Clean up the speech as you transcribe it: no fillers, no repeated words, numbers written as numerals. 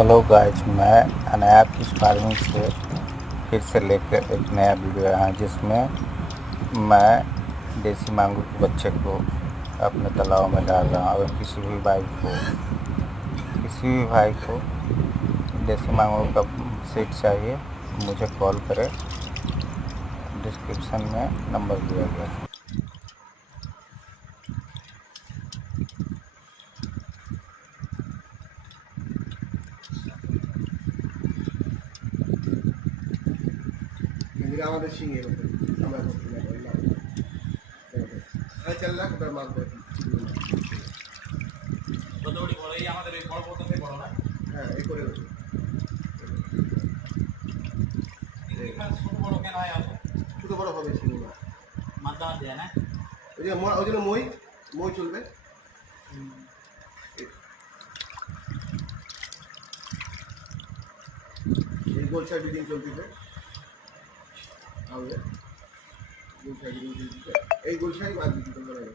Hello guys, मैं अनायाब fish farming से फिर से लेकर एक नया वीडियो आया है जिसमें मैं देसी मांगुर के बच्चे को अपने तालाब में डाल रहा हूँ। अगर किसी भी भाई को देसी मांगुर का सीड चाहिए मुझे कॉल करें, डिस्क्रिप्शन में नंबर दिया गया है। আমাদের সিংহের আমরা চল লাখ মাছ দেয় কতগুলি বড় এই আমাদের এই বড় বড় থেকে বড় না। হ্যাঁ এই করে ছোট বড় কেন হয় ছোট বড় হবে সিংহ মাথা দেয় না। ওই জন্য মই চলবে। এই গোলসা ব্রিডিং চলতেছে। এই গোলসাই মাছ বিক্রি করতে হবে।